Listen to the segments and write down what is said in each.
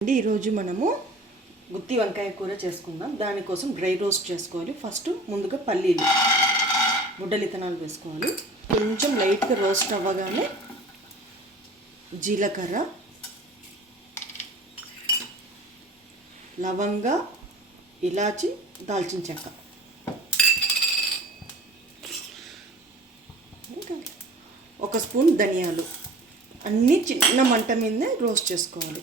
అండి ఈరోజు మనము గుత్తి వంకాయ కూర చేసుకుందాం. దానికోసం డ్రై రోస్ట్ చేసుకోవాలి. ఫస్ట్ ముందుగా పల్లీలు బుడ్డలితనాలు వేసుకోవాలి. కొంచెం లైట్గా రోస్ట్ అవ్వగానే జీలకర్ర, లవంగ, ఇలాచి, దాల్చిన చెక్క, ఒక స్పూన్ ధనియాలు అన్నీ చిన్న మంట మీదనే రోస్ట్ చేసుకోవాలి.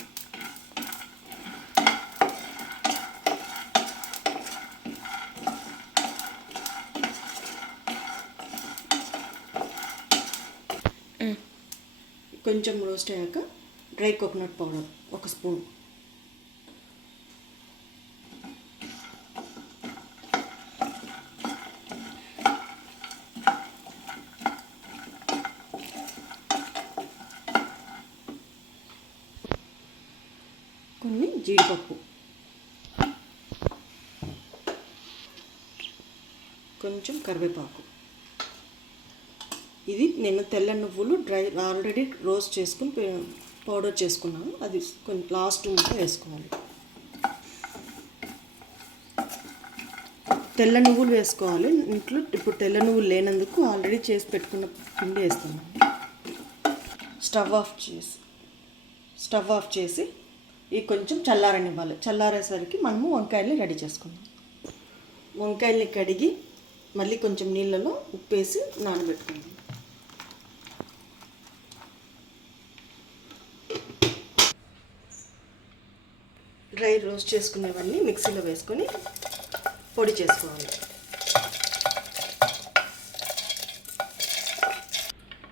కొంచెం రోస్ట్ అయ్యాక డ్రై కోకోనట్ పౌడర్ ఒక స్పూన్, కొన్ని జీడిపప్పు, కొంచెం కరివేపాకు. ఇది నేను తెల్ల నువ్వులు ఆల్రెడీ రోస్ట్ చేసుకుని పౌడర్ చేసుకున్నాను. అది కొంచెం లాస్ట్ ముక్క వేసుకోవాలి. తెల్ల నువ్వులు వేసుకోవాలి. ఇంట్లో ఇప్పుడు తెల్ల నువ్వులు లేనందుకు ఆల్రెడీ చేసి పెట్టుకున్న పిండి వేస్తున్నాను. స్టవ్ ఆఫ్ చేసి ఇది కొంచెం చల్లారనివ్వాలి. చల్లారేసరికి మనము వంకాయల్ని రెడీ చేసుకుందాం. వంకాయల్ని కడిగి మళ్ళీ కొంచెం నీళ్ళలో ఉప్పేసి నానబెట్టుకుందాం. డ్రై రోస్ట్ చేసుకునేవన్నీ మిక్సీలో వేసుకొని పొడి చేసుకోవాలి.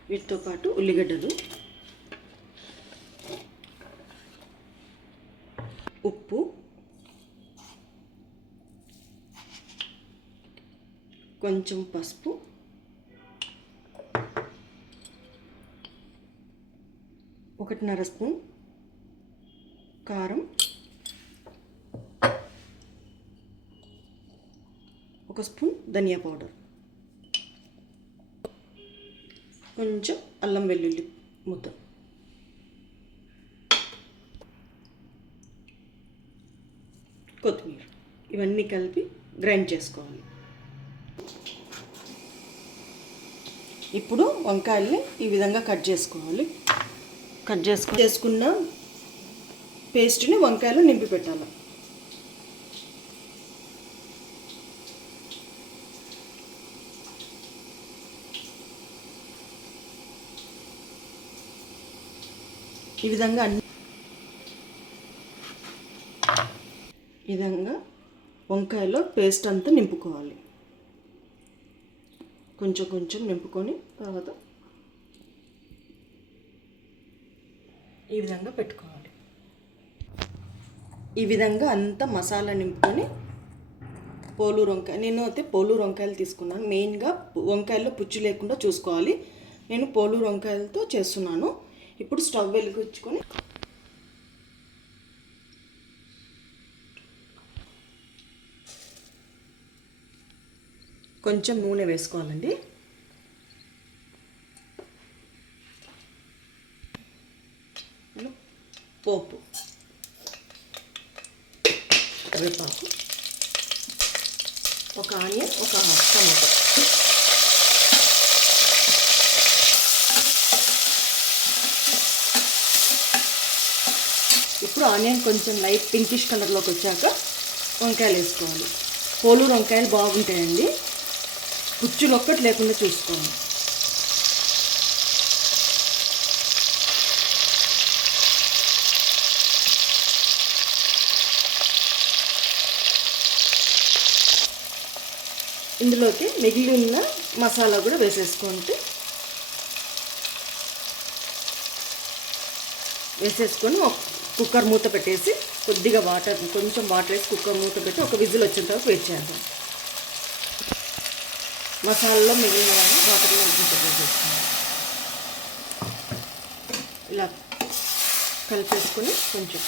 వీటితో పాటు ఉల్లిగడ్డలు, ఉప్పు, కొంచెం పసుపు, ఒకటిన్నర స్పూన్ కారం, ఒక స్పూన్ ధనియా పౌడర్, కొంచెం అల్లం వెల్లుల్లి ముద్ద, కొత్తిమీర. ఇవన్నీ కలిపి గ్రైండ్ చేసుకోవాలి. ఇప్పుడు వంకాయల్ని ఈ విధంగా కట్ చేసుకోవాలి. చేసుకున్న పేస్ట్ని వంకాయలు నింపి పెట్టాలి. ఈ విధంగా వంకాయలో పేస్ట్ అంతా నింపుకోవాలి. కొంచెం కొంచెం నింపుకొని తర్వాత ఈ విధంగా పెట్టుకోవాలి. ఈ విధంగా అంతా మసాలా నింపుకొని పోలూరు వంకాయ, నేను అయితే పోలూరు వంకాయలు తీసుకున్నాను. మెయిన్గా వంకాయల్లో పుచ్చు లేకుండా చూసుకోవాలి. నేను పోలూరు వంకాయలతో చేస్తున్నాను. ఇప్పుడు స్టవ్ వెలిగించుకొని కొంచెం నూనె వేసుకోవాలండి. పోపు, కరివేపాకు, ఒక ఆనియన్, ఒక టమాటో, ఇప్పుడు ఆనియన్ కొంచెం లైట్ పింకిష్ కలర్లోకి వచ్చాక వంకాయలు వేసుకోవాలి. పోలూరు వంకాయలు బాగుంటాయండి. పుచ్చులు ఒక్కటి లేకుండా చూసుకోండి. ఇందులోకి మిగిలిన మసాలా కూడా వేసేసుకొని కుక్కర్ మూత పెట్టేసి కొంచెం వాటర్ వేసి కుక్కర్ మూత పెట్టి ఒక విజిల్ వచ్చిన తర్వాత వెయిట్ చేద్దాం. మసాలాలో మిగిలిన వాటర్లో వేసేసుకున్నాం. ఇలా కలిపేసుకొని కొంచెం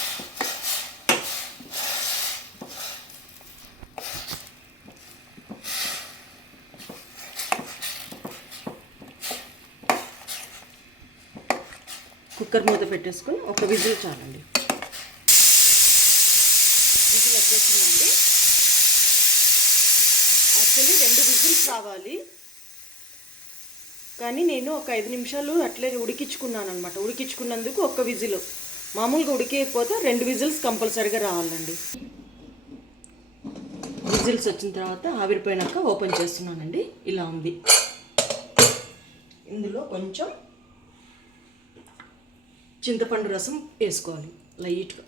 కుక్కర్ మూత పెట్టేసుకొని ఒక విజిల్ చాలండి. విజిల్ వచ్చేసిందండి. యాక్చువల్లీ 2 విజిల్స్ రావాలి, కానీ నేను ఒక 5 నిమిషాలు అట్లే ఉడికించుకున్నాను అనమాట. ఉడికించుకున్నందుకు ఒక్క విజిల్, మామూలుగా ఉడికేయకపోతే 2 విజిల్స్ కంపల్సరీగా రావాలండి. విజిల్స్ వచ్చిన తర్వాత ఆవిరిపోయినాక ఓపెన్ చేస్తున్నానండి. ఇలా ఉంది. ఇందులో కొంచెం చింతపండు రసం వేసుకోవాలి లైట్గా.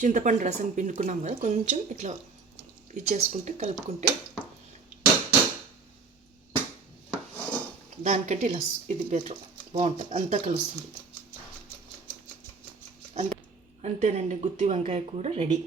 చింతపండు రసం పిండుకున్నాం కదా, కొంచెం ఇట్లా ఇచ్చేసుకుంటే కలుపుకుంటే దానికంటే ఇలా ఇది బెటర్, బాగుంటుంది, అంతా కలుస్తుంది. అంతేనండి, గుత్తి వంకాయ కూర రెడీ.